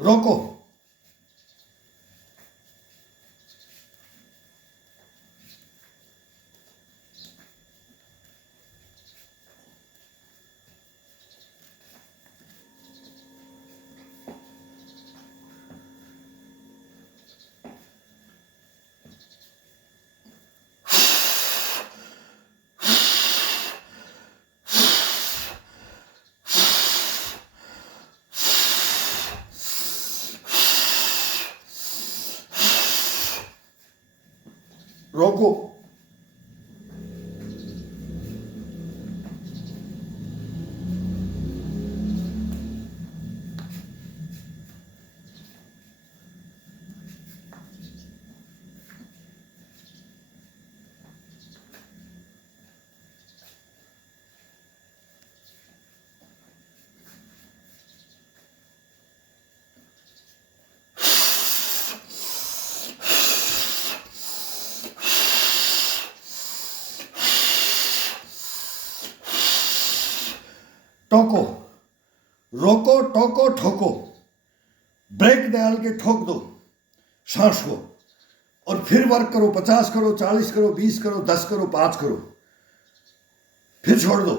रोको। रोको। टोको। रोको, टोको, ठोको। ब्रेक डाल के ठोक दो सांस को, और फिर वर्क करो। 50 करो, 40 करो, 20 करो, 10 करो, 5 करो, फिर छोड़ दो।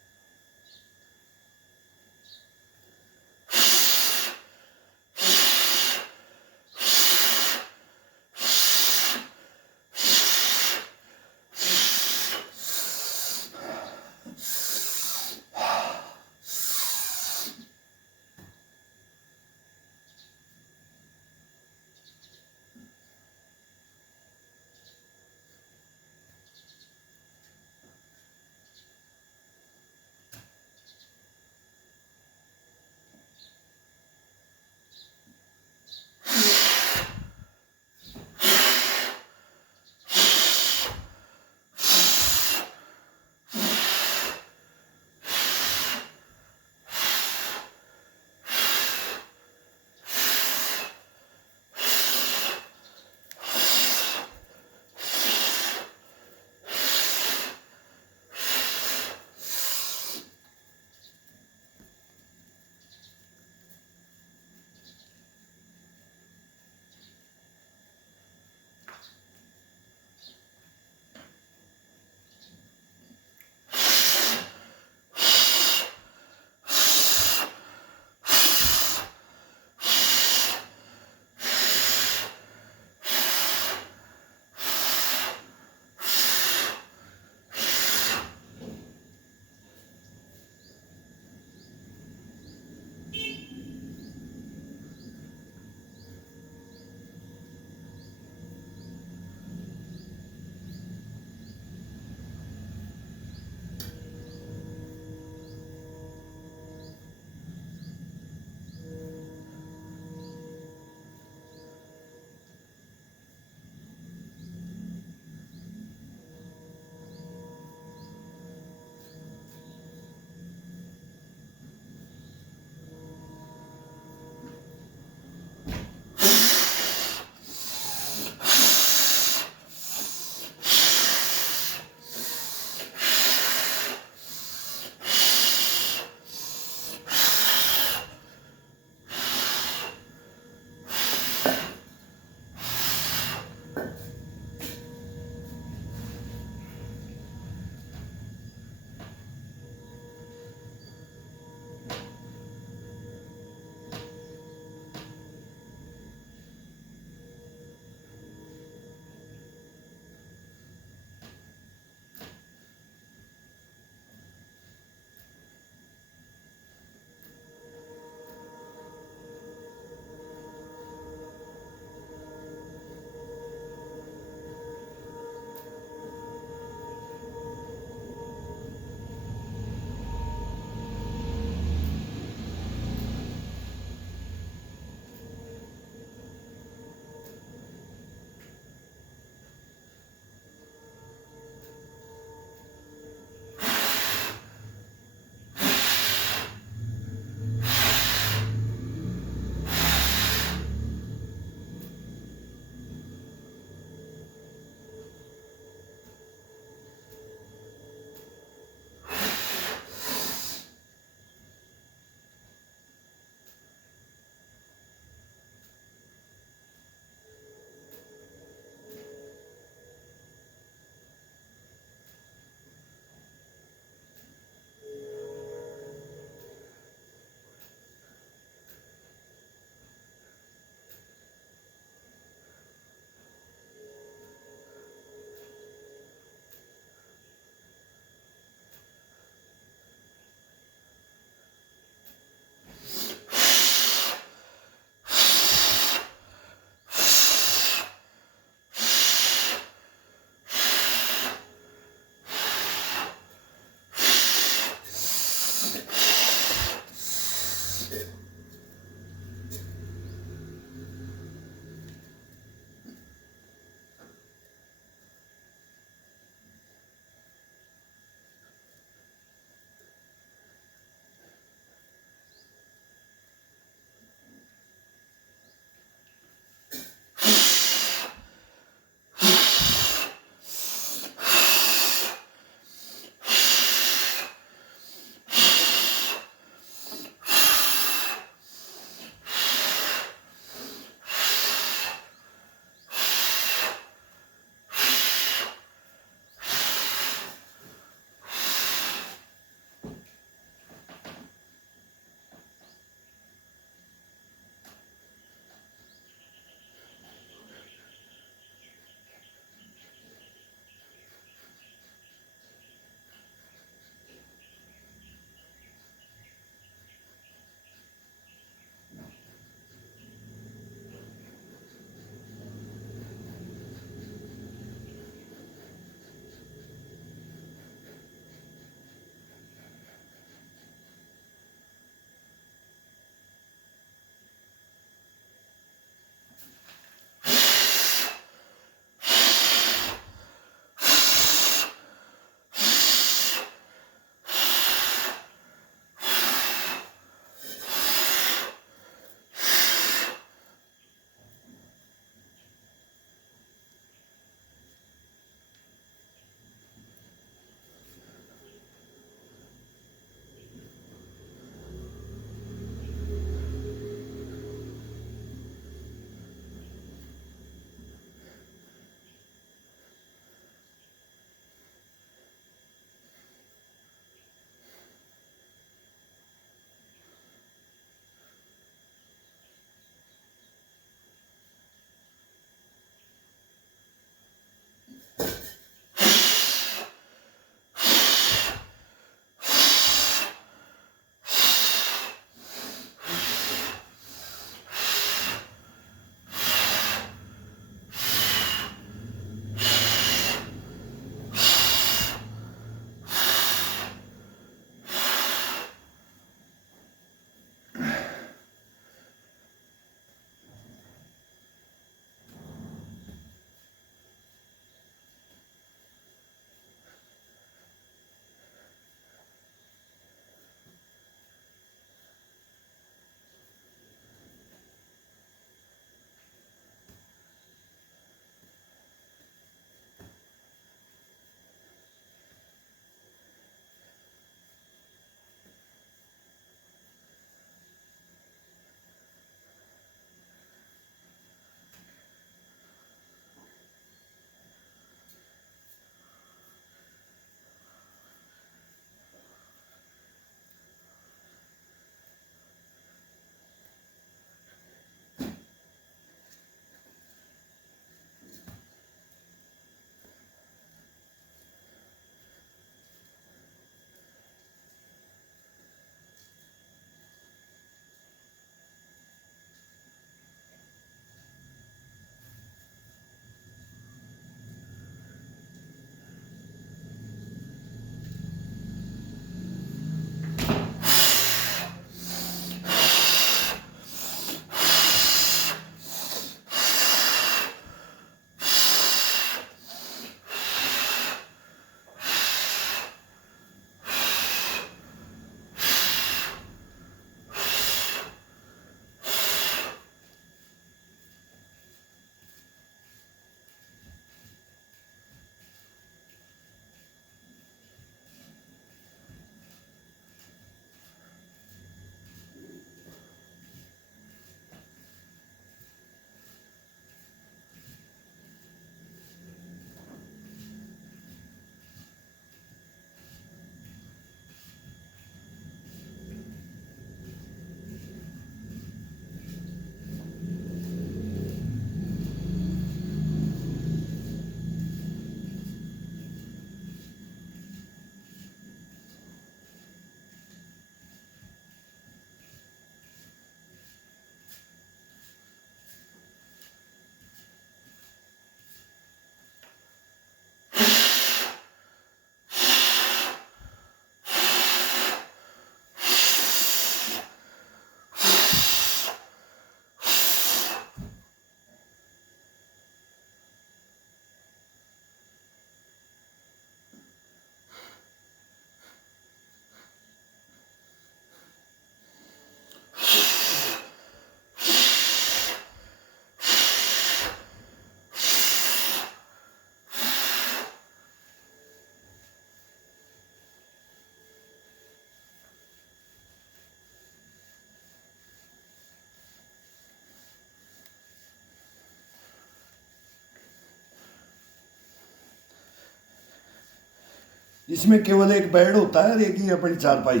इसमें केवल एक बेड होता है और एक ही अपनी चारपाई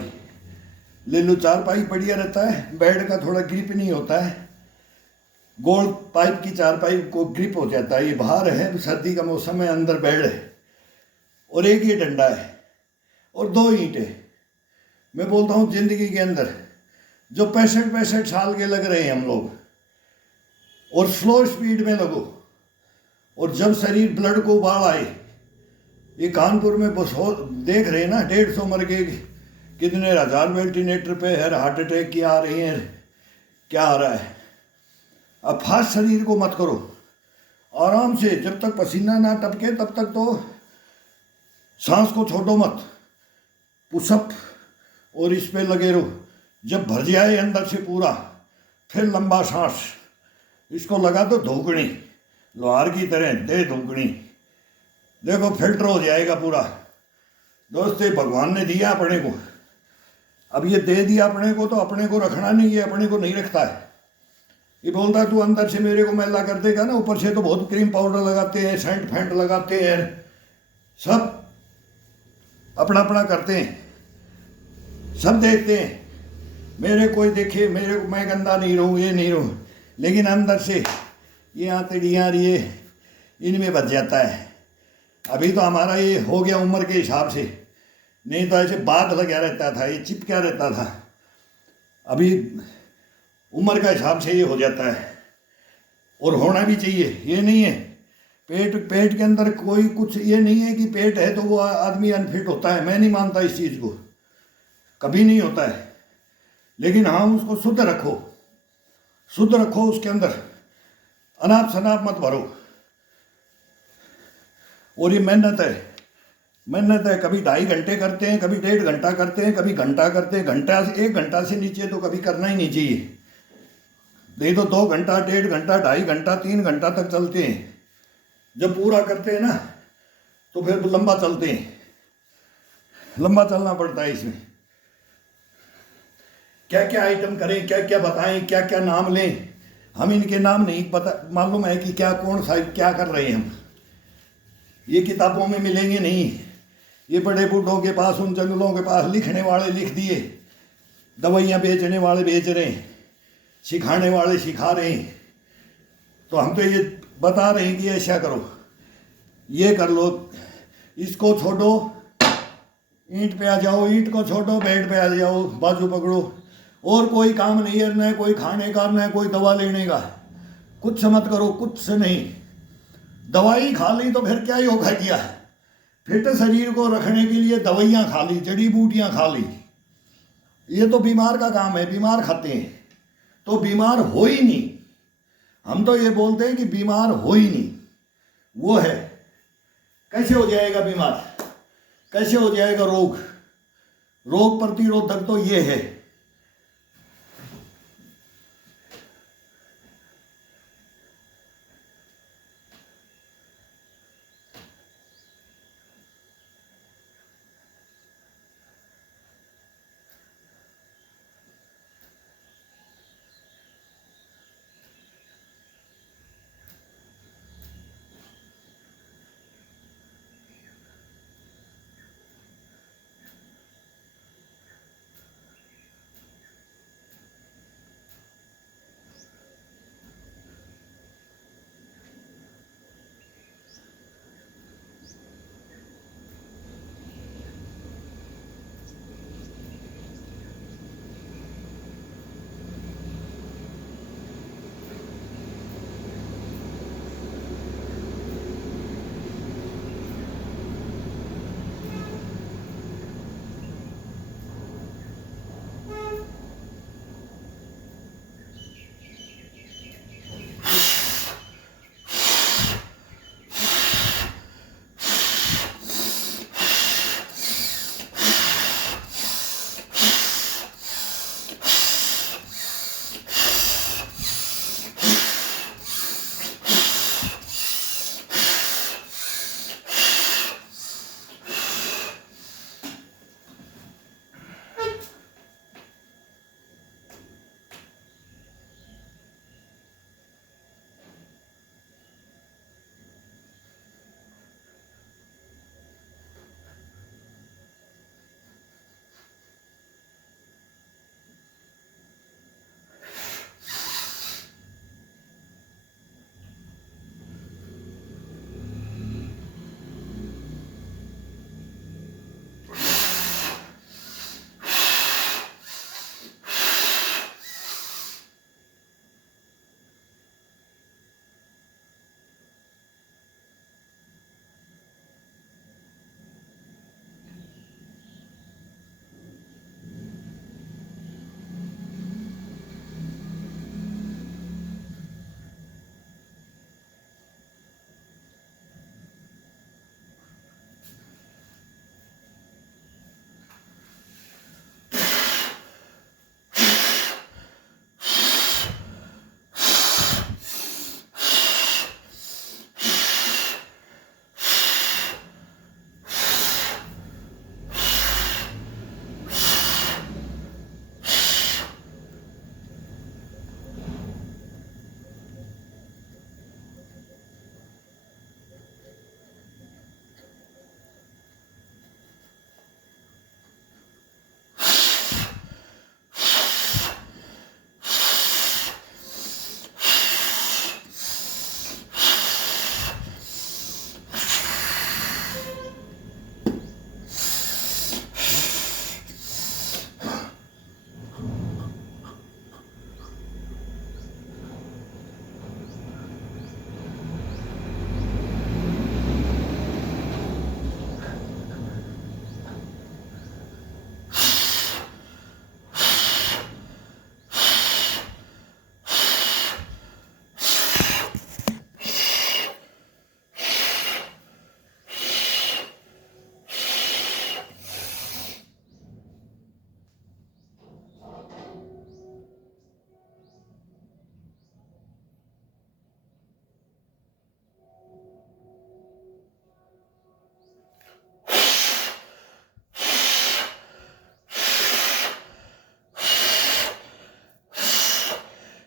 ले लो। चारपाई बढ़िया रहता है, बेड का थोड़ा ग्रिप नहीं होता है। गोल पाइप की चारपाई को ग्रिप हो जाता है। ये बाहर है, सर्दी का मौसम है, अंदर बेड है और एक ही डंडा है और 2 ईंटें। मैं बोलता हूँ जिंदगी के अंदर जो 65 साल के लग रहे हैं हम लोग, और स्लो स्पीड में लगो, और जब शरीर ब्लड को उबाल आए, ये कानपुर में बस हो देख रहे हैं ना, 150 मर गए, कितने हजार वेंटिलेटर पे है, हार्ट अटैक की आ रही हैं, क्या आ रहा है। अब फास्ट शरीर को मत करो, आराम से, जब तक पसीना ना टपके तब तक तो सांस को छोड़ो मत, पुशअप और इस पे लगे रहो। जब भर जाए अंदर से पूरा, फिर लंबा सांस, इसको लगा तो धूकनी, लोहार की तरह दे धूकनी, देखो फिल्टर हो जाएगा पूरा। दोस्त ये भगवान ने दिया अपने को, अब ये दे दिया अपने को तो अपने को रखना नहीं है, अपने को नहीं रखता है। ये बोलता है तू अंदर से मेरे को मैला कर देगा ना, ऊपर से तो बहुत क्रीम पाउडर लगाते हैं, सेंट फेंट लगाते हैं, सब अपना अपना करते हैं, सब देखते हैं मेरे कोई देखे, मेरे को मैं गंदा नहीं रहूँ, ये नहीं रहूँ, लेकिन अंदर से ये आंतड़ियाँ ये इनमें बच जाता है। अभी तो हमारा ये हो गया उम्र के हिसाब से, नहीं तो ऐसे बात लगा रहता था, ये चिपका रहता था। अभी उम्र का हिसाब से ये हो जाता है, और होना भी चाहिए। ये नहीं है पेट के अंदर कोई कुछ, ये नहीं है कि पेट है तो वो आदमी अनफिट होता है, मैं नहीं मानता इस चीज़ को, कभी नहीं होता है। लेकिन हाँ, उसको शुद्ध रखो, शुद्ध रखो, उसके अंदर अनाप शनाप मत भरो। और ये मेहनत है, मेहनत है, कभी 2.5 घंटे करते हैं, कभी 1.5 घंटा करते हैं, कभी घंटा करते हैं। घंटा से 1 घंटा से नीचे तो कभी करना ही नहीं चाहिए, नहीं तो 2 घंटा, 1.5 घंटा, 2.5 घंटा, 3 घंटा तक चलते हैं। जब पूरा करते हैं ना तो फिर लंबा चलते हैं, लंबा चलना पड़ता है। इसमें क्या क्या आइटम करें, क्या क्या बताएं, क्या क्या नाम लें, हम इनके नाम नहीं पता मालूम है कि क्या कौन सा क्या कर रहे हैं हम, ये किताबों में मिलेंगे नहीं। ये बड़े बूढ़ों के पास, उन जंगलों के पास लिखने वाले लिख दिए, दवाइयाँ बेचने वाले बेच रहे हैं, सिखाने वाले सिखा रहे हैं, तो हम तो ये बता रहे हैं कि ऐसा करो, ये कर लो, इसको छोड़ो, ईंट पे आ जाओ, ईंट को छोड़ो, बेड पे आ जाओ, बाजू पकड़ो, और कोई काम नहीं है, न कोई खाने का, न कोई दवा लेने का, कुछ मत करो, कुछ से नहीं। दवाई खा ली तो फिर क्या योगा किया, फिट शरीर को रखने के लिए दवाइयाँ खा ली, जड़ी बूटियाँ खा ली, ये तो बीमार का काम है, बीमार खाते हैं तो बीमार हो ही नहीं। हम तो ये बोलते हैं कि बीमार हो ही नहीं, वो है। कैसे हो जाएगा बीमार, कैसे हो जाएगा रोग, रोग प्रतिरोधक तो ये है।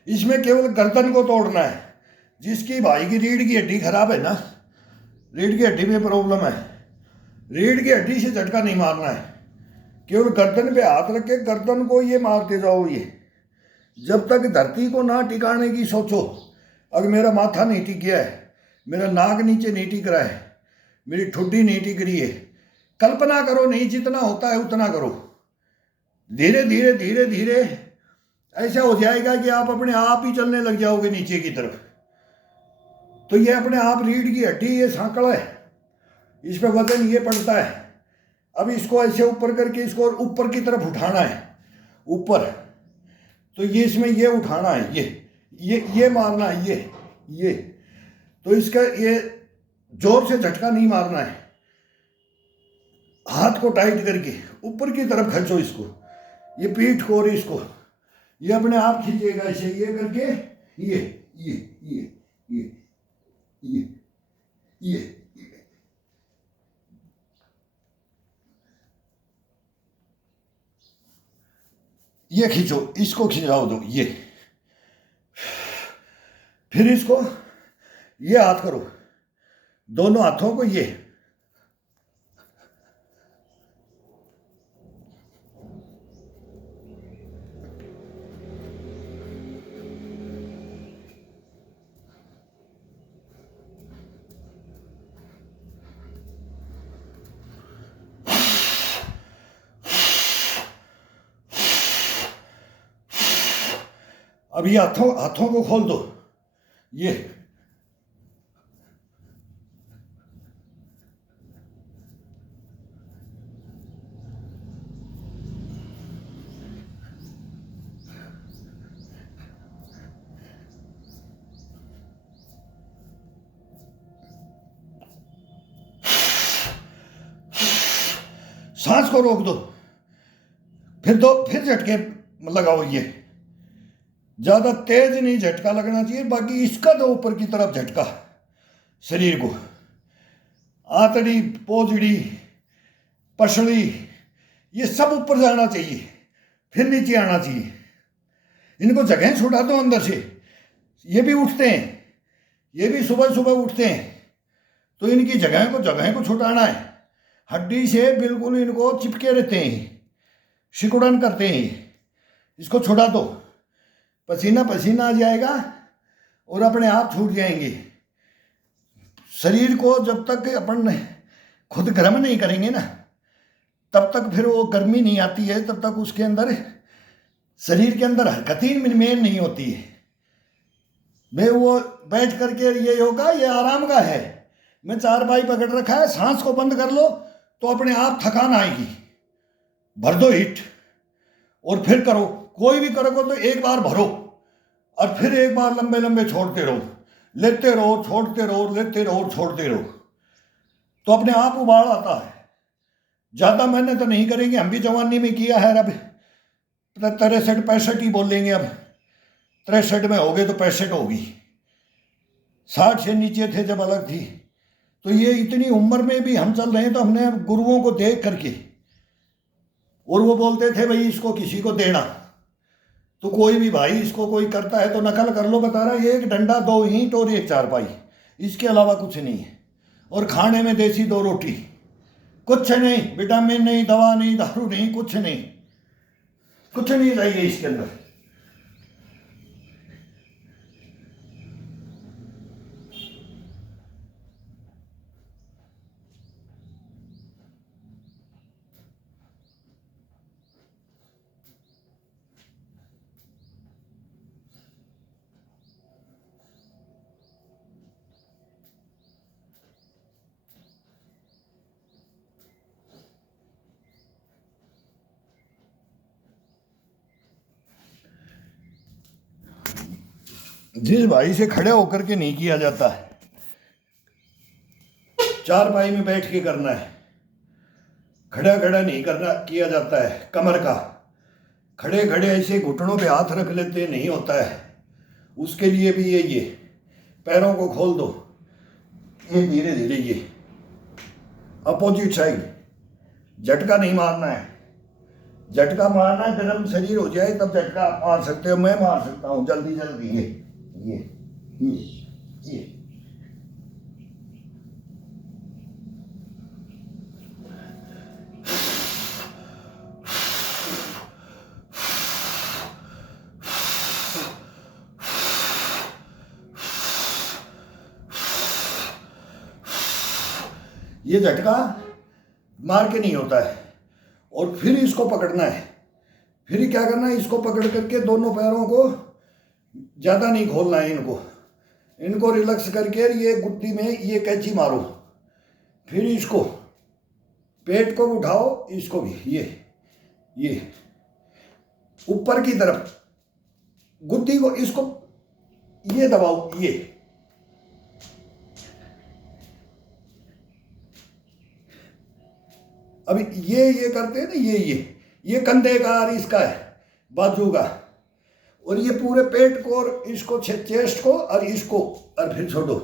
इसमें केवल गर्दन को तोड़ना है। जिसकी भाई की रीढ़ की हड्डी खराब है ना, रीढ़ की हड्डी में प्रॉब्लम है, रीढ़ की हड्डी से झटका नहीं मारना है, केवल गर्दन पे हाथ रख के गर्दन को ये मारते जाओ। ये जब तक धरती को ना टिकाने की सोचो। अगर मेरा माथा नहीं टिक गया है, मेरा नाक नीचे नहीं टिक रहा है, मेरी ठुड्डी नहीं टिक रही है, कल्पना करो नहीं, जितना होता है उतना करो। धीरे धीरे धीरे धीरे ऐसा हो जाएगा कि आप अपने आप ही चलने लग जाओगे नीचे की तरफ। तो ये अपने आप रीढ़ की हड्डी, ये सांकड़ है, इस पर वजन ये पड़ता है। अब इसको ऐसे ऊपर करके इसको ऊपर की तरफ उठाना है, ऊपर। तो ये इसमें ये उठाना है, ये मारना है, ये। तो इसका ये जोर से झटका नहीं मारना है, हाथ को टाइट करके ऊपर की तरफ खींचो इसको, ये पीठ को और इसको, ये अपने आप खींचेगा ऐसे, ये करके ये ये खींचो, इसको खिंचाओ दो, ये। फिर इसको ये हाथ करो, दोनों हाथों को ये। अब ये हाथों को खोल दो, ये। सांस को रोक दो, फिर झटके लगाओ। ये ज्यादा तेज नहीं झटका लगना चाहिए, बाकी इसका तो ऊपर की तरफ झटका शरीर को, आंतड़ी, पोजड़ी, पसली, ये सब ऊपर जाना चाहिए, फिर नीचे आना चाहिए। इनको जगह छुड़ा दो अंदर से। ये भी उठते हैं, ये भी सुबह सुबह उठते हैं, तो इनकी जगह को छुटाना है। हड्डी से बिल्कुल इनको चिपके रहते हैं, सिकुड़न करते हैं। इसको छुड़ा दो, पसीना आ जाएगा और अपने आप छूट जाएंगे। शरीर को जब तक अपन खुद गर्म नहीं करेंगे ना, तब तक फिर वो गर्मी नहीं आती है, तब तक उसके अंदर शरीर के अंदर हरकत ही मेन नहीं होती है। मैं वो बैठ करके ये योगा ये आराम का है। मैं चारपाई पकड़ रखा है, सांस को बंद कर लो तो अपने आप थकान आएगी। भर दो हिट और फिर करो। कोई भी करोगे तो एक बार भरो और फिर एक बार लंबे लंबे छोड़ते रहो, लेते रहो, छोड़ते रहो, लेते रहो, छोड़ते रहो, तो अपने आप उबाल आता है। ज़्यादा मेहनत तो नहीं करेंगे, हम भी जवानी में किया है। अब 63 65 ही बोलेंगे, अब 63 में हो गए तो 65 होगी। 60 से नीचे थे जब अलग थी। तो ये इतनी उम्र में भी हम चल रहे हैं, तो हमने गुरुओं को देख करके, और वो बोलते थे भाई इसको किसी को देना, तो कोई भी भाई इसको कोई करता है तो नकल कर लो। बता रहा एक डंडा, 2 ईंट और 1 चारपाई, इसके अलावा कुछ नहीं है। और खाने में देसी 2 रोटी, कुछ नहीं, विटामिन नहीं, दवा नहीं, दारू नहीं, कुछ नहीं, कुछ नहीं चाहिए इसके अंदर। जिस भाई से खड़े होकर के नहीं किया जाता है, चारपाई में बैठ के करना है। खड़ा खड़ा नहीं करना किया जाता है। कमर का खड़े खड़े ऐसे घुटनों पे हाथ रख लेते नहीं होता है। उसके लिए भी ये पैरों को खोल दो, ये धीरे धीरे, ये अपोजिट साइड, झटका नहीं मारना है। झटका मारना, गर्म शरीर हो जाए तब झटका आप मार सकते हो, मैं मार सकता हूँ जल्दी जल्दी। ये ये ये ये झटका मार के नहीं होता है। और फिर इसको पकड़ना है। फिर क्या करना है, इसको पकड़ करके दोनों पैरों को ज़्यादा नहीं खोलना है, इनको रिलैक्स करके ये गुद्दी में ये कैंची मारो। फिर इसको पेट को उठाओ, इसको भी ये ऊपर की तरफ गुद्दी को, इसको ये दबाओ। ये अभी ये करते हैं ना, ये कंधे का और इसका है, बाजू का, और ये पूरे पेट को और इसको चेस्ट को और इसको, और फिर छोड़ो,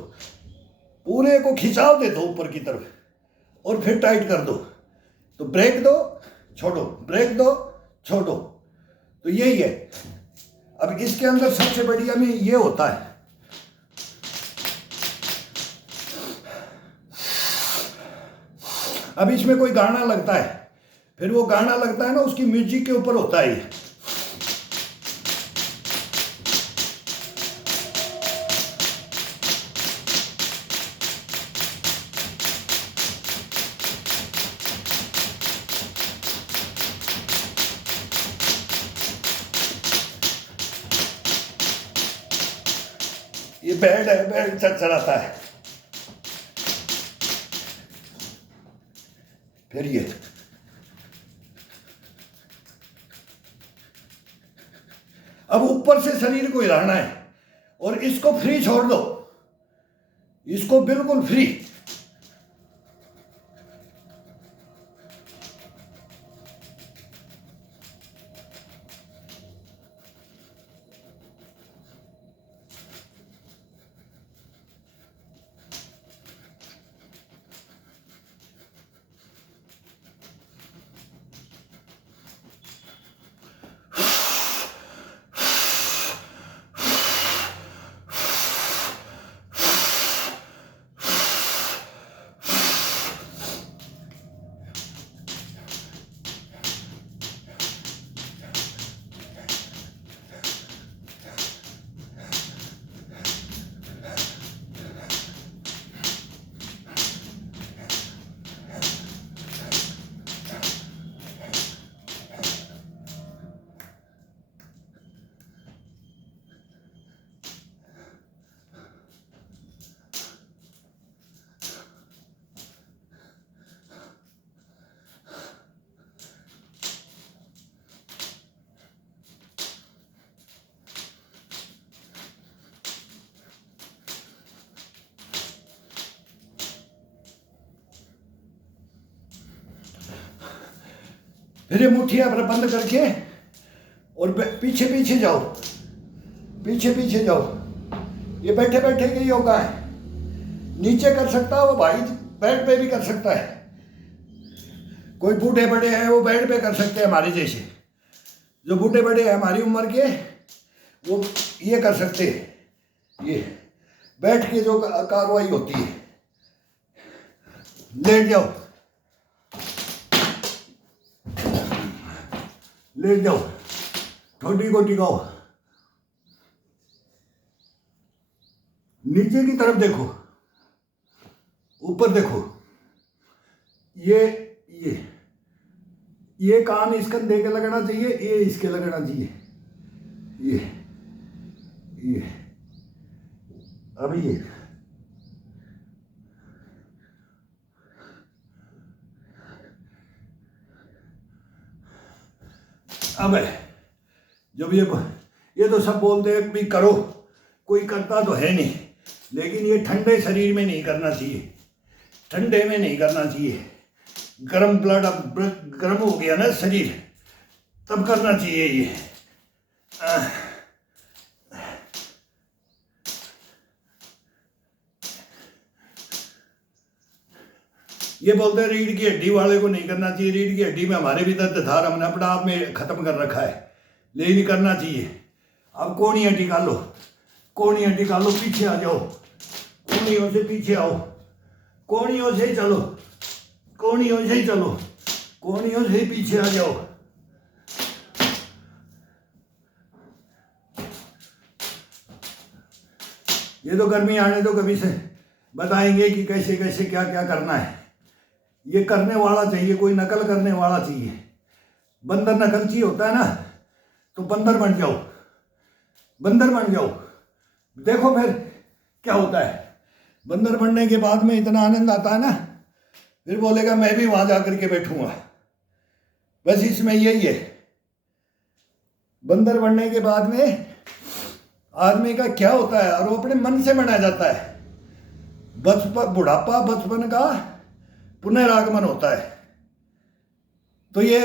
पूरे को खिंचाव दे दो ऊपर की तरफ और फिर टाइट कर दो। तो ब्रेक दो छोड़ो, ब्रेक दो छोड़ो, तो यही है। अब इसके अंदर सबसे बढ़िया में ये होता है, अब इसमें कोई गाना लगता है, फिर वो गाना लगता है ना, उसकी म्यूजिक के ऊपर होता है ये बेड है, बेड चलाता है। फिर ये अब ऊपर से शरीर को हिलाना है और इसको फ्री छोड़ दो, इसको बिल्कुल फ्री। फिर ये मुट्ठी अपने बंद करके और पीछे पीछे जाओ, पीछे पीछे जाओ। ये बैठे बैठे के योगा है, नीचे कर सकता है वो भाई, बेड पे भी कर सकता है। कोई बूढ़े बड़े हैं वो बेड पे कर सकते हैं, हमारे जैसे जो बूढ़े बड़े हैं हमारी उम्र के, वो ये कर सकते हैं। ये बैठ के जो कार्रवाई होती है, लेट जाओ, लेट जाओ, ठोडी को टिकाओ, नीचे की तरफ देखो, ऊपर देखो। ये कान इस कंधे के लगना चाहिए, ये इसके लगना चाहिए। ये अभी ये अब है जब ये तो सब बोलते हैं भी करो, कोई करता तो है नहीं, लेकिन ये ठंडे शरीर में नहीं करना चाहिए, ठंडे में नहीं करना चाहिए। गर्म ब्लड, अब गर्म हो गया ना शरीर, तब करना चाहिए ये। ये बोलते हैं रीढ़ की हड्डी वाले को नहीं करना चाहिए, रीढ़ की हड्डी में हमारे भी दर्द धार हमने अपने आप में खत्म कर रखा है, लेकिन करना चाहिए। अब कोहनी हड्डी का लो, कोहनी हड्डी का लो, पीछे आ जाओ, कोहनियों से पीछे आओ, कोहनियों से ही चलो, कोहनियों से ही चलो, कोहनियों से ही पीछे आ जाओ। ये तो गर्मी आने दो, कभी से बताएंगे कि कैसे कैसे क्या क्या करना है। ये करने वाला चाहिए, कोई नकल करने वाला चाहिए। बंदर नकलची होता है ना, तो बंदर बन जाओ, बंदर बन जाओ, देखो फिर क्या होता है। बंदर बनने के बाद में इतना आनंद आता है ना, फिर बोलेगा मैं भी वहां जाकर के बैठूंगा। बस इसमें यही है, बंदर बनने के बाद में आदमी का क्या होता है, और वो अपने मन से बना जाता है। बचपन, बुढ़ापा बचपन का पुनरागमन होता है। तो ये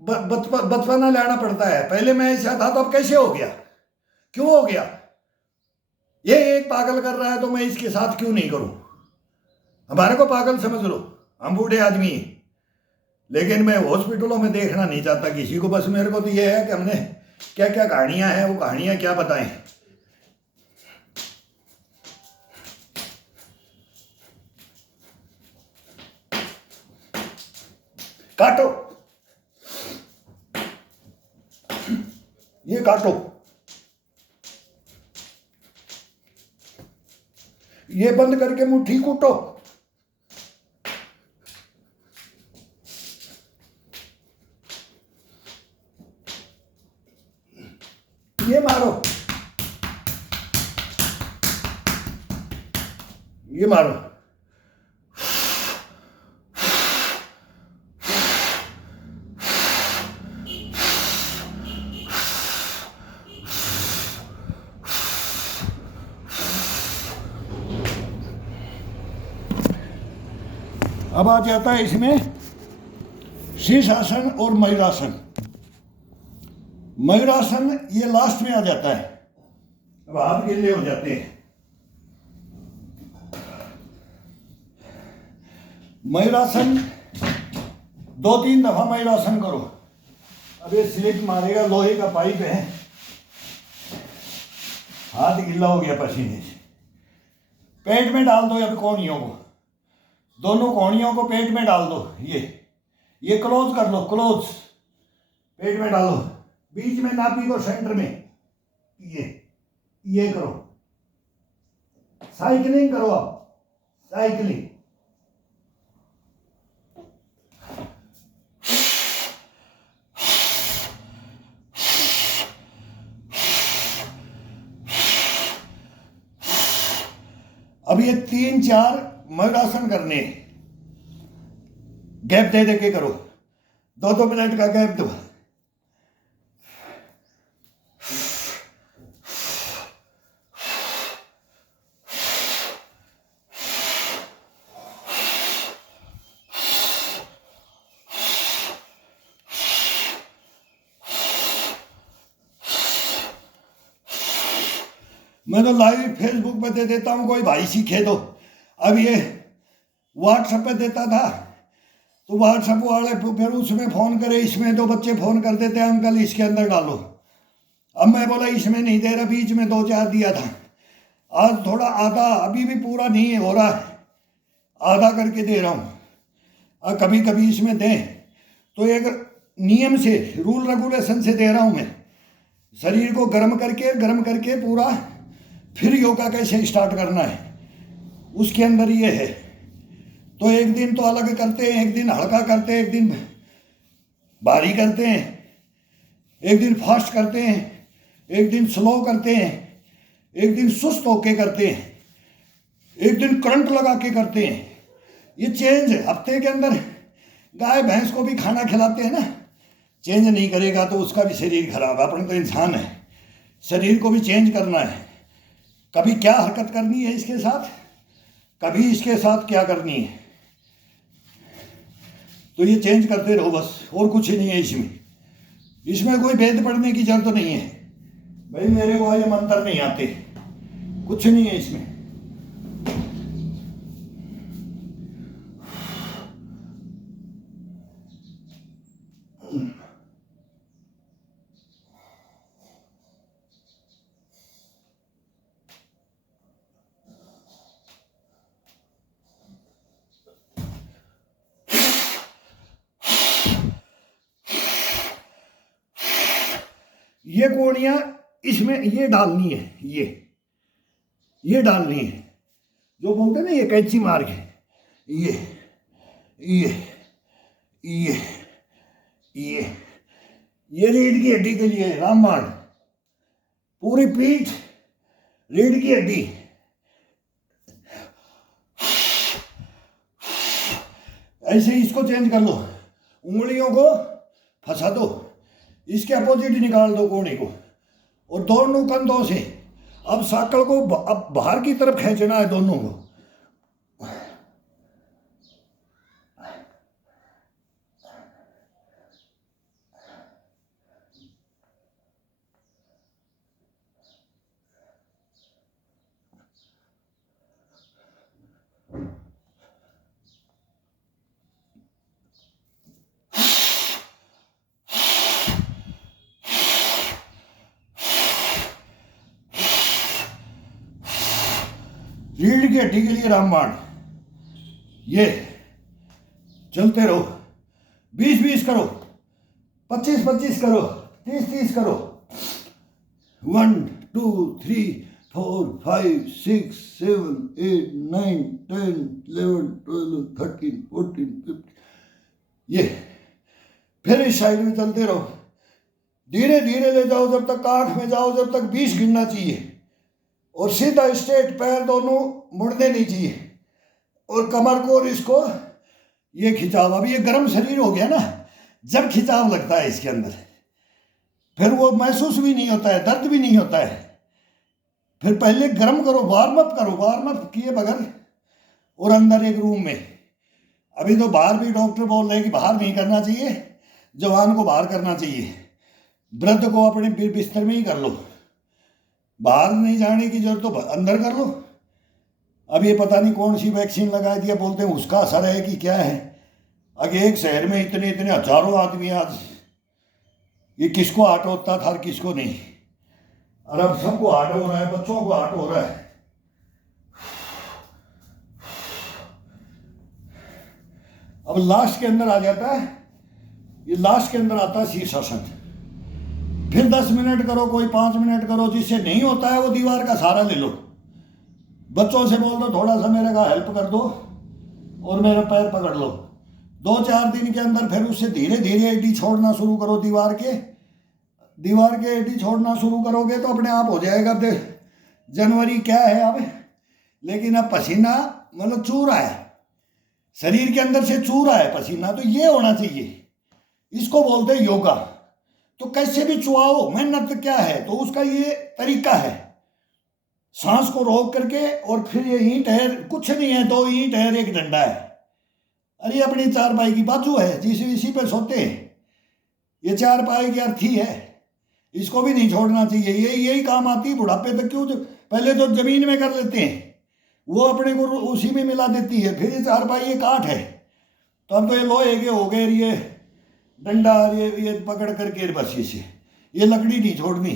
बचपना लाना पड़ता है। पहले मैं ऐसा था तो अब कैसे हो गया, क्यों हो गया? ये एक पागल कर रहा है तो मैं इसके साथ क्यों नहीं करूं? हमारे को पागल समझ लो, हम बूढ़े आदमी हैं। लेकिन मैं हॉस्पिटलों में देखना नहीं चाहता किसी को। बस मेरे को तो ये है कि हमने क्या क्या कहानियां हैं, वो कहानियां क्या बताएं। काटो, ये काटो, ये बंद करके मुट्ठी कूटो, ये मारो, ये मारो। अब आ जाता है इसमें शीर्षासन और मयूरासन। मयूरासन ये लास्ट में आ जाता है। अब हाथ गिले हो जाते हैं। मयूरासन 2-3 दफा मयूरासन करो। अब ये स्लिप मारेगा, लोहे का पाइप है, हाथ गिला हो गया पसीने से। पेट में डाल दो अब कोहनियों को, दोनों कोहनियों को पेट में डाल दो। ये क्लोज कर लो, क्लोज, पेट में डालो, बीच में नाभि को सेंटर में, ये करो, साइकिलिंग करो। आप साइकिलिंग, अब ये 3-4 मयूरासन करने, गैप दे दे के करो, 2-2 मिनट का गैप दो। मैं तो लाइव फेसबुक पे दे देता हूँ, कोई भाई सीखे तो। अब ये व्हाट्सएप पे देता था तो व्हाट्सएप वाले फिर उसमें फ़ोन करे, इसमें तो बच्चे फ़ोन कर देते हैं अंकल इसके अंदर डालो। अब मैं बोला इसमें नहीं दे रहा, बीच में 2-4 दिया था, आज थोड़ा आधा, अभी भी पूरा नहीं हो रहा, आधा करके दे रहा हूँ। और कभी कभी इसमें दें तो एक नियम से, रूल रेगुलेशन से दे रहा हूँ मैं। शरीर को गर्म करके पूरा फिर योगा कैसे स्टार्ट करना है उसके अंदर ये है। तो एक दिन तो अलग करते हैं, एक दिन हल्का करते हैं, एक दिन भारी करते हैं, एक दिन फास्ट करते हैं, एक दिन स्लो करते हैं, एक दिन सुस्त होके करते हैं, एक दिन करंट लगा के करते हैं। ये चेंज है हफ्ते के अंदर। गाय भैंस को भी खाना खिलाते हैं ना, चेंज नहीं करेगा तो उसका भी शरीर खराब है। अपन तो इंसान है, शरीर को भी चेंज करना है। कभी क्या हरकत करनी है इसके साथ, कभी इसके साथ क्या करनी है, तो ये चेंज करते रहो बस, और कुछ नहीं है इसमें कोई वेद पढ़ने की जरूरत नहीं है भाई। मेरे को ये मंत्र नहीं आते, कुछ नहीं है इसमें। ये कोड़ियाँ इसमें ये डालनी है, ये डालनी है, जो बोलते हैं ना ये कैंची मार के, ये ये ये ये रीढ़ की हड्डी के लिए रामबाण, पूरी पीठ रीढ़ की हड्डी। ऐसे इसको चेंज कर लो, उंगलियों को फंसा दो, इसके अपोजिट निकाल दो कोणी को, और दोनों कंधों से अब साकल को अब बाहर की तरफ खींचना है दोनों को। रीढ़ की हड्डी के लिए रामबाण, ये चलते रहो, 20-20 करो, 25-25 करो, 30-30 करो, 1 2 3 4 5 6 7 8 9 10 11 12 13 14 15। ये फिर इस साइड में चलते रहो, धीरे धीरे ले जाओ जब तक आंख में जाओ, जब तक 20 गिनना चाहिए, और सीधा स्ट्रेट, पैर दोनों मुड़ने नहीं चाहिए, और कमर को और इसको ये खिंचाव। अभी ये गर्म शरीर हो गया ना, जब खिंचाव लगता है इसके अंदर, फिर वो महसूस भी नहीं होता है, दर्द भी नहीं होता है। फिर पहले गर्म करो, वार्म अप करो, वार्म अप किए बगैर, और अंदर एक रूम में। अभी तो बाहर भी डॉक्टर बोल रहे हैं कि बाहर नहीं करना चाहिए, जवान को बाहर करना चाहिए, वृद्ध को अपने बिस्तर में ही कर लो, बाहर नहीं जाने की जरूरत तो अंदर कर लो। अब ये पता नहीं कौन सी वैक्सीन लगा दिया, बोलते हैं उसका असर है कि क्या है। अगे एक शहर में इतने इतने हजारों आदमी आज, ये किसको हार्ट होता था, किसको नहीं, और अब सबको हार्ट हो रहा है, बच्चों को हार्ट हो रहा है। अब लास्ट के अंदर आ जाता है, ये लास्ट के अंदर आता है शीर्षासन। फिर 10 मिनट करो, कोई 5 मिनट करो, जिससे नहीं होता है वो दीवार का सहारा ले लो, बच्चों से बोल दो थोड़ा सा मेरे का हेल्प कर दो, और मेरा पैर पकड़ लो। 2-4 दिन के अंदर फिर उससे धीरे धीरे एडी छोड़ना शुरू करो, दीवार के एडी छोड़ना शुरू करोगे तो अपने आप हो जाएगा। अब जनवरी क्या है अब, लेकिन अब पसीना मतलब चू रहा है, शरीर के अंदर से चू रहा है पसीना, तो ये होना चाहिए, इसको बोलते हैं योगा। तो कैसे भी चुआओ, मेहनत क्या है, तो उसका ये तरीका है, सांस को रोक करके, और फिर ये ईंट है, कुछ नहीं है, 2 ईंट है, एक डंडा है, अरे अपनी चारपाई की बाजू है, इसी पर सोते हैं, ये चारपाई की अर्थी है, इसको भी नहीं छोड़ना चाहिए, यही काम आती है बुढ़ापे तक। क्यों, पहले तो जमीन में कर लेते हैं, वो अपने को उसी में मिला देती है, फिर ये चारपाई ये काठ है, तो अब तो ये लोहे के हो गए, ये डंडा, ये पकड़ करके बस इसे, ये लकड़ी नहीं छोड़नी।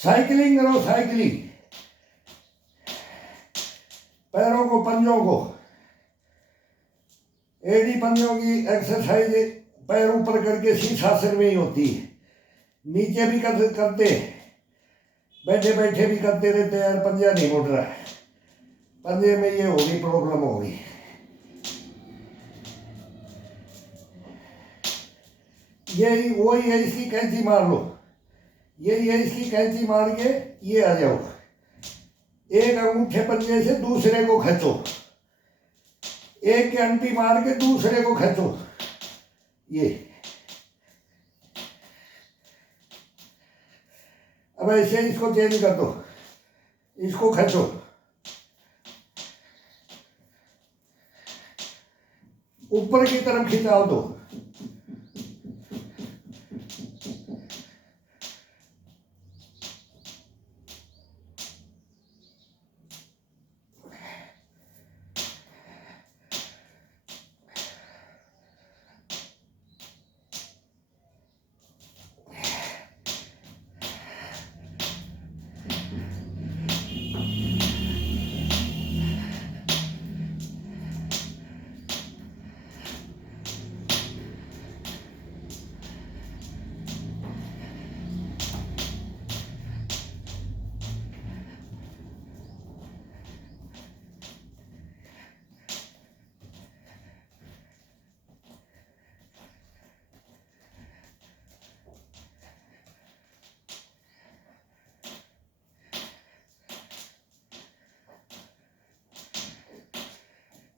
साइकिलिंग करो, साइकिलिंग। पैरों को, पंजों को, एड़ी पंजों की एक्सरसाइज पैर ऊपर करके शीर्षासन में ही होती है। नीचे भी करते, बैठे बैठे भी करते रहते यार, पंजा नहीं मुड़ रहा है, पंजे में ये होगी प्रॉब्लम होगी। यही वही है, इसकी कैंची मार लो, यही है, इसकी कैंची मार के ये आ जाओ। एक अंगूठे पंजे से दूसरे को खींचो, एक के अंटी मार के दूसरे को खींचो, ये। अब ऐसे इसको चेंज कर दो, इसको खींचो, ऊपर की तरफ खिंचाओ दो।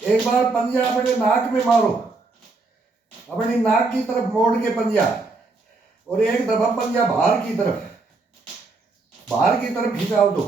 एक बार पंजा अपने नाक में मारो, अपनी नाक की तरफ मोड़ के पंजा, और एक दफा पंजा बाहर की तरफ खिंचाओ दो।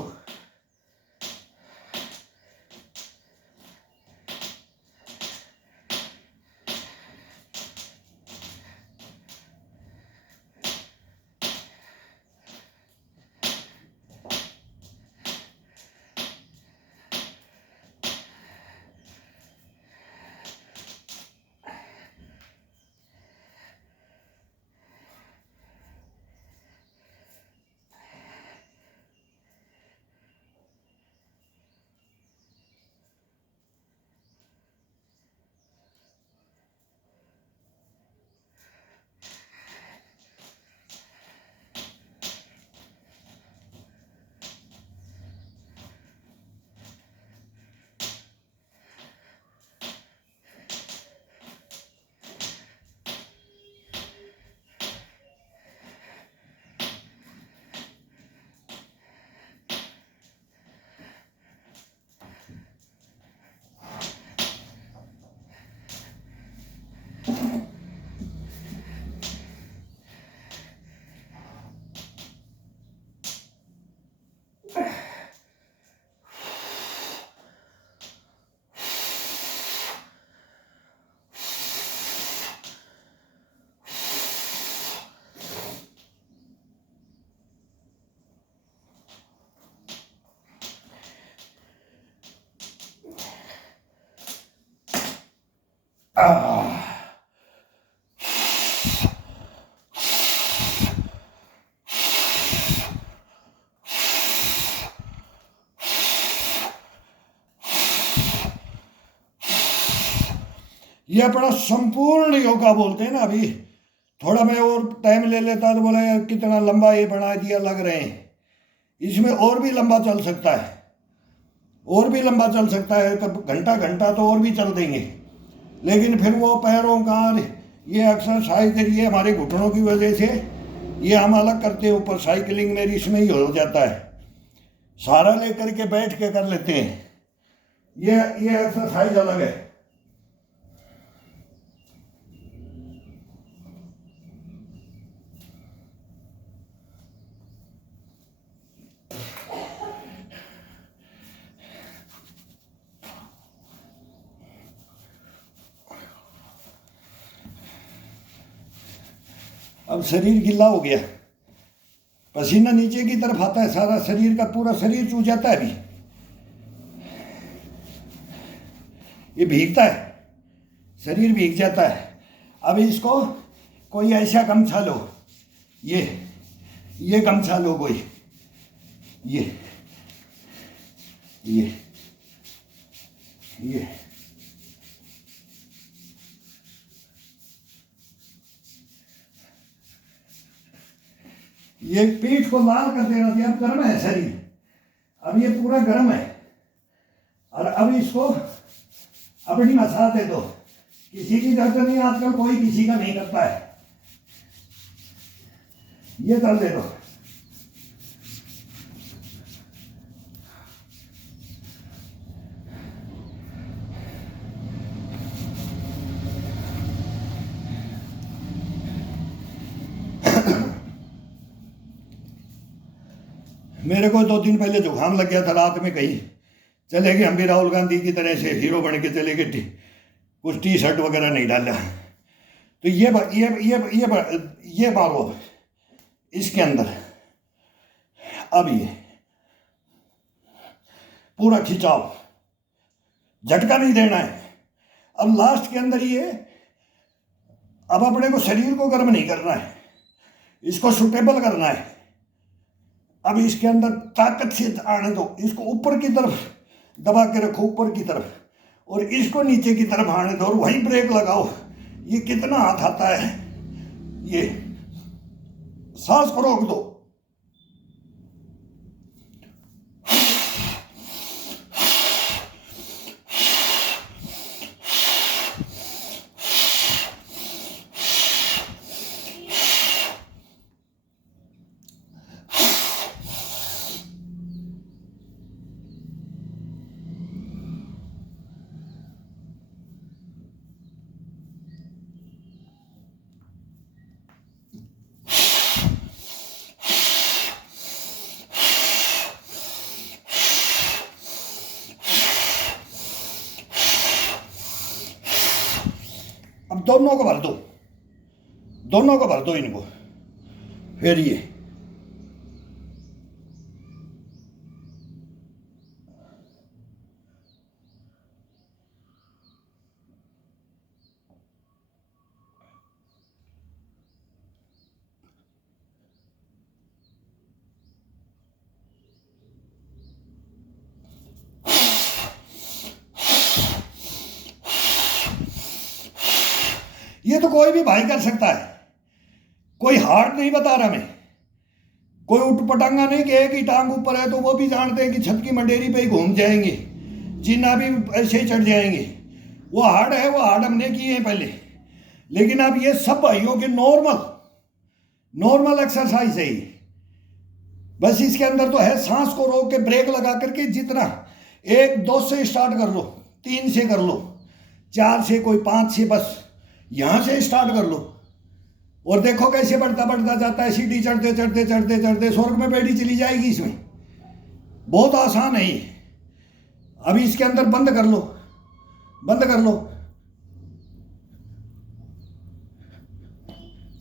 ये अपना संपूर्ण योगा बोलते हैं ना। अभी थोड़ा मैं और टाइम ले लेता तो बोला यार कितना लंबा ये बना दिया लग रहे हैं, इसमें और भी लंबा चल सकता है, और भी लंबा चल सकता है, कब घंटा घंटा तो और भी चल देंगे। लेकिन फिर वो पैरों का ये एक्सरसाइज ये हमारे घुटनों की वजह से ये हम अलग करते हैं, ऊपर साइकिलिंग मेरी इसमें ही हो जाता है, सहारा लेकर के बैठ के कर लेते हैं। ये एक्सरसाइज अलग है। अब शरीर गिल्ला हो गया, पसीना नीचे की तरफ आता है, सारा शरीर का पूरा शरीर चूह जाता है। अभी ये भीगता है, शरीर भीग जाता है। अब इसको कोई ऐसा गमछा लो, ये गमछा लो कोई, ये ये ये ये पीठ को लाल कर देना थी। अब गर्म है शरीर, अब ये पूरा गर्म है, और अब इसको अपनी मसाज दे दो। किसी की जरूरत नहीं, आजकल कोई किसी का नहीं करता है। ये कर दे दो। मेरे को 2 दिन पहले जुकाम लग गया था, रात में कहीं चले गए हम भी, राहुल गांधी की तरह से हीरो बन के चले गए, कुछ टी शर्ट वगैरह नहीं डाला। तो ये मारो इसके अंदर। अब ये पूरा खिंचाव, झटका नहीं देना है। अब लास्ट के अंदर ये, अब अपने को शरीर को गर्म नहीं करना है, इसको सुटेबल करना है। अब इसके अंदर ताकत से आने दो, इसको ऊपर की तरफ दबा के रखो, ऊपर की तरफ, और इसको नीचे की तरफ आने दो, और वहीं ब्रेक लगाओ। ये कितना हाथ आता है, ये सांस को रोक दो। अब दोनों को भर दो, दोनों को भर दो इनको। फिर ये ये तो कोई भी भाई कर सकता है, कोई हार्ड नहीं बता रहा मैं, कोई उठपटांगा नहीं कि एक ही टांग ऊपर है तो वो भी जानते हैं कि छत की मंडेरी पे ही घूम जाएंगे, जीना भी ऐसे ही चढ़ जाएंगे। वो हार्ड है, वो हार्ड हमने किए हैं पहले। लेकिन अब ये सब भाइयों के नॉर्मल एक्सरसाइज है ये। बस इसके अंदर तो है सांस को रोक के ब्रेक लगा करके, जितना 1-2 से स्टार्ट कर लो, 3 से कर लो, 4 से, कोई 5 से, बस यहां से स्टार्ट कर लो। और देखो कैसे बढ़ता बढ़ता जाता है, सीढ़ी चढ़ते चढ़ते चढ़ते चढ़ते स्वर्ग में बैठी चली जाएगी। इसमें बहुत आसान है ये। अभी इसके अंदर बंद कर लो, बंद कर लो।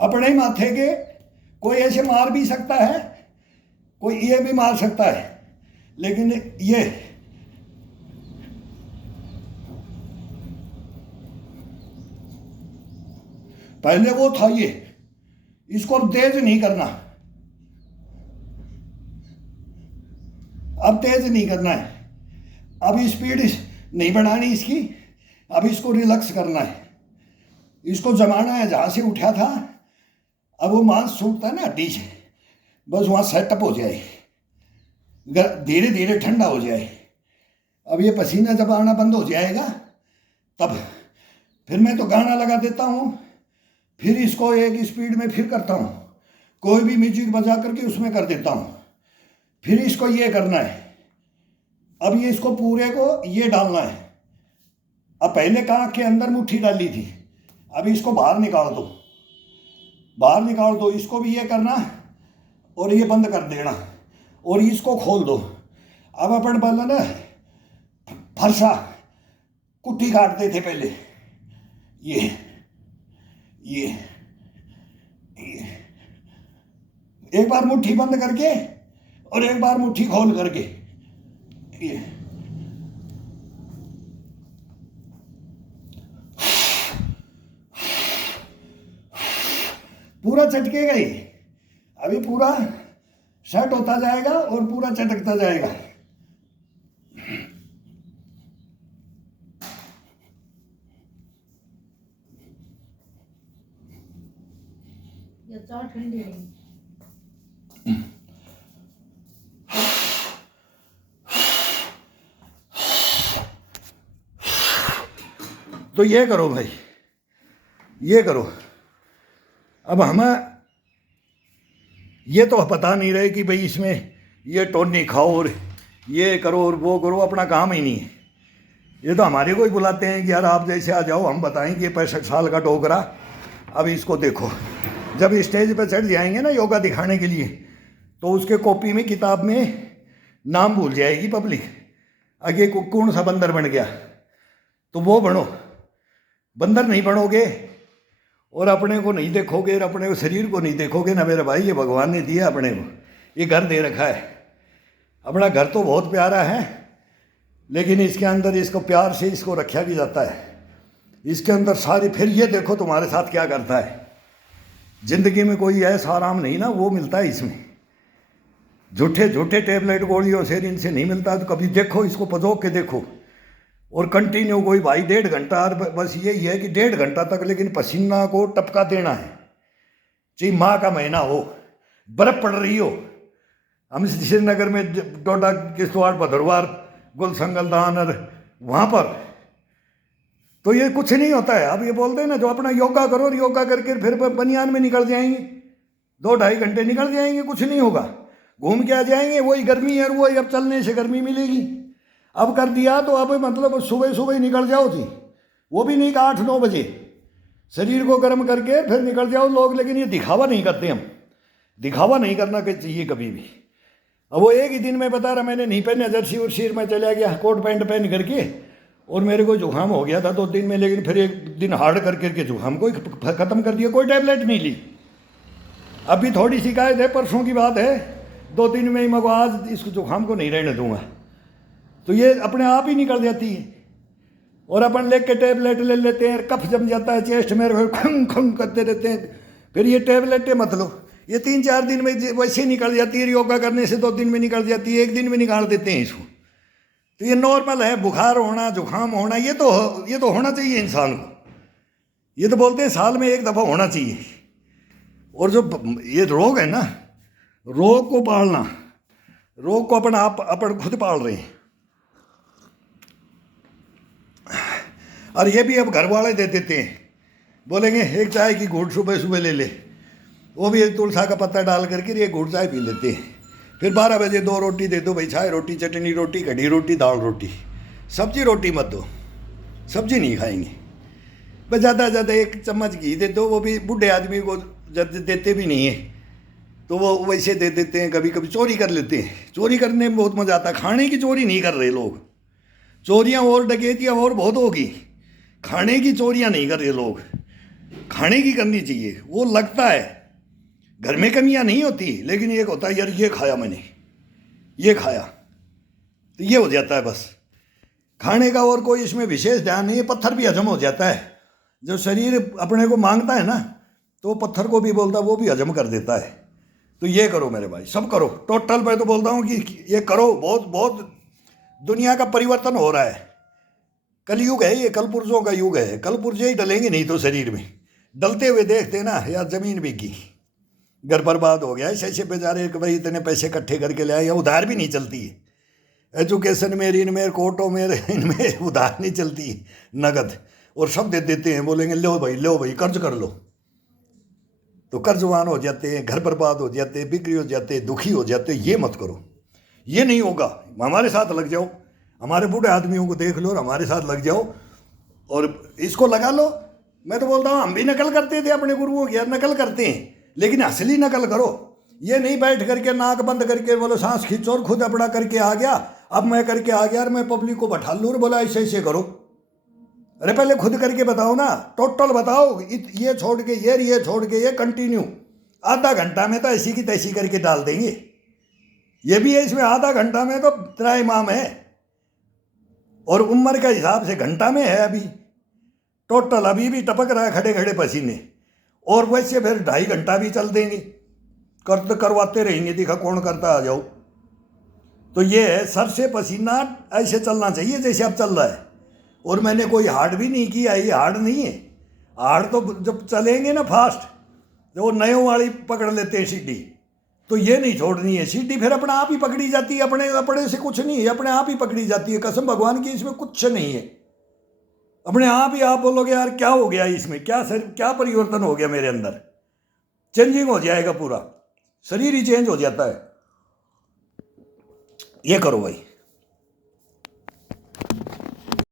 अपने ही माथे के कोई ऐसे मार भी सकता है, कोई ये भी मार सकता है, लेकिन ये पहले वो था ये, इसको अब तेज नहीं करना, अब तेज नहीं करना है, अब स्पीड नहीं बढ़ानी इसकी, अब इसको रिलैक्स करना है, इसको जमाना है जहां से उठा था। अब वो मांस सूखता है ना हड्डी से, बस वहां सेटअप हो जाए, धीरे धीरे ठंडा हो जाए। अब ये पसीना जब आना बंद हो जाएगा तब फिर मैं तो गाना लगा देता हूँ, फिर इसको एक स्पीड में फिर करता हूँ, कोई भी म्यूजिक बजा करके उसमें कर देता हूँ। फिर इसको ये करना है, अब ये इसको पूरे को ये डालना है। अब पहले कांख के अंदर मुट्ठी डाली थी, अब इसको बाहर निकाल दो, बाहर निकाल दो। इसको भी ये करना और ये बंद कर देना और इसको खोल दो। अब अपन बोला ना फरसा कुट्टी काटते थे पहले, ये एक बार मुट्ठी बंद करके और एक बार मुट्ठी खोल करके, ये पूरा चटकेगा ही। अभी पूरा सेट होता जाएगा और पूरा चटकता जाएगा। ये चाय ठंडी है। तो ये करो भाई, ये करो। अब हमें ये तो पता नहीं रहे कि भाई इसमें ये टोनी खाओ और ये करो और वो करो, अपना काम ही नहीं है। ये तो हमारे को ही बुलाते हैं कि यार आप जैसे आ जाओ, हम बताएं कि 65 साल का डोगरा, अब इसको देखो। जब स्टेज पर चढ़ जाएंगे ना योगा दिखाने के लिए, तो उसके कॉपी में किताब में नाम भूल जाएगी पब्लिक। आगे कौन सा बंदर बन गया, तो वो बनो। बंदर नहीं बनोगे और अपने को नहीं देखोगे और अपने को शरीर को नहीं देखोगे ना मेरे भाई, ये भगवान ने दिया अपने को, ये घर दे रखा है। अपना घर तो बहुत प्यारा है, लेकिन इसके अंदर इसको प्यार से इसको रखा भी जाता है। इसके अंदर सारी, फिर ये देखो तुम्हारे साथ क्या करता है। जिंदगी में कोई ऐसा आराम नहीं ना वो मिलता है इसमें। झूठे झूठे टेबलेट गोलियों से इनसे नहीं मिलता। तो कभी देखो इसको पजोक के देखो, और कंटिन्यू कोई भाई 1.5 घंटा, बस यही है कि 1.5 घंटा तक, लेकिन पसीना को टपका देना है। चाहे माह का महीना हो, बर्फ पड़ रही हो। हम श्रीनगर में डोडा, किश्तवाड़, भदरवार, गुलसंगलदान और वहाँ पर तो ये कुछ नहीं होता है। अब ये बोलते हैं ना, जो अपना योगा करो और योगा करके फिर बनियान में निकल जाएंगे, 2-2.5 घंटे निकल जाएंगे, कुछ नहीं होगा, घूम के आ जाएंगे। वही गर्मी है और वही अब चलने से गर्मी मिलेगी। अब कर दिया तो अब मतलब सुबह सुबह ही निकल जाओ जी, वो भी नहीं कि 8-9 बजे, शरीर को गर्म करके फिर निकल जाओ लोग। लेकिन ये दिखावा नहीं करते, हम दिखावा नहीं करना चाहिए कभी भी। अब वो एक ही दिन में बता रहा, मैंने नहीं पहना जर्सी और शीर में चला गया कोट पैंट पहन करके, और मेरे को जुकाम हो गया था 2 दिन में, लेकिन फिर एक दिन हार्ड करके जुकाम को ख़त्म कर दिया, कोई टैबलेट नहीं ली। अभी थोड़ी शिकायत है, परसों की बात है, 2 दिन में ही मैं आज इस जुकाम को नहीं रहने दूंगा। तो ये अपने आप ही निकल जाती है। और अपन लेके के टैबलेट ले लेते हैं, कफ जम जाता है चेस्ट में, खंग खंग करते रहते हैं। फिर ये टैबलेटें मत लो, ये 3-4 दिन में वैसे निकल जाती है। योगा करने से 2 दिन में निकल जाती है, 1 दिन में निकाल देते हैं इसको। तो ये नॉर्मल है, बुखार होना, जुकाम होना, ये तो होना चाहिए इंसान को। ये तो बोलते हैं साल में 1 दफ़ा होना चाहिए। और जो ये रोग है ना, रोग को पालना, रोग को अपन खुद पाल रहे हैं। और ये भी अब घर वाले दे देते हैं, बोलेंगे एक चाय की घूंट सुबह सुबह ले ले, वो भी एक तुलसा का पत्ता डाल करके एक घूंट चाय पी लेते हैं। फिर 12 बजे 2 रोटी दे दो भाई, चाय रोटी, चटनी रोटी, कढ़ी रोटी, दाल रोटी, सब्जी रोटी मत दो, सब्जी नहीं खाएंगे। बस ज़्यादा से ज़्यादा 1 चम्मच घी दे दो, वो भी बूढ़े आदमी को देते भी नहीं है, तो वो वैसे दे देते हैं। कभी कभी चोरी कर लेते हैं, चोरी करने में बहुत मज़ा आता है। खाने की चोरी नहीं कर रहे लोग, चोरियाँ और डकैतियाँ और बहुत होगी, खाने की चोरियाँ नहीं कर रहे लोग। खाने की करनी चाहिए, वो लगता है घर में कमियाँ नहीं होती, लेकिन एक होता है यार ये खाया मैंने, ये खाया, तो ये हो जाता है बस खाने का। और कोई इसमें विशेष ध्यान नहीं है। पत्थर भी हजम हो जाता है, जब शरीर अपने को मांगता है ना, तो पत्थर को भी बोलता है, वो भी हजम कर देता है। तो ये करो मेरे भाई, सब करो। टोटल मैं तो बोलता हूँ कि ये करो, बहुत बहुत दुनिया का परिवर्तन हो रहा है। कलयुग है ये, कलपुर्जों का युग है। कलपुर्जे ही डलेंगे नहीं तो शरीर में, डलते हुए देखते ना यार, जमीन बिकी, घर बर्बाद हो गया। ऐसे बेचारे कि भाई इतने पैसे इकट्ठे करके ले आए, या उधार भी नहीं चलती है। एजुकेशन में, ऋण में, कोर्टों में, इनमें उधार नहीं चलती, नगद। और सब दे देते हैं, बोलेंगे लो भाई कर्ज कर लो, तो कर्जवान हो जाते हैं, घर बर्बाद हो जाते हैं, बिक्री हो जाते हैं, दुखी हो जाते हैं। ये मत करो, ये नहीं होगा। हमारे साथ लग जाओ, हमारे बूढ़े आदमियों को देख लो और हमारे साथ लग जाओ और इसको लगा लो। मैं तो बोलता हूँ, हम भी नकल करते थे अपने गुरुओं की, यार नकल करते हैं, लेकिन असली नकल करो। ये नहीं बैठ करके नाक बंद करके बोलो सांस खींचो और खुद अपना करके आ गया, अब मैं करके आ गया और मैं पब्लिक को बैठा लूँ और बोला ऐसे ऐसे करो। अरे पहले खुद करके बताओ ना, टोटल बताओ, ये छोड़ के ये छोड़ के ये, कंटिन्यू आधा घंटा में तो ऐसी की तैसी करके डाल देंगे। ये भी है इसमें, आधा घंटा में तो तेरा इमाम है, और उम्र के हिसाब से घंटा में है अभी टोटल। अभी भी टपक रहा है खड़े खड़े पसीने, और वैसे फिर 2.5 घंटा भी चल देंगे। करवाते रहेंगे, देखा कौन करता, आ जाओ। तो ये है, सर से पसीना ऐसे चलना चाहिए जैसे अब चल रहा है। और मैंने कोई हार्ड भी नहीं किया, ये हार्ड नहीं है। हार्ड तो जब चलेंगे ना फास्ट, जो नयों वाली पकड़ लेते हैं सीढ़ी, तो ये नहीं छोड़नी है सीढ़ी, फिर अपने आप ही पकड़ी जाती है। अपने अपने से कुछ नहीं है, अपने आप ही पकड़ी जाती है। कसम भगवान की, इसमें कुछ नहीं है। अपने आप ही आप बोलोगे यार क्या हो गया इसमें, क्या परिवर्तन हो गया मेरे अंदर, चेंजिंग हो जाएगा, पूरा शरीर ही चेंज हो जाता है। ये करो भाई।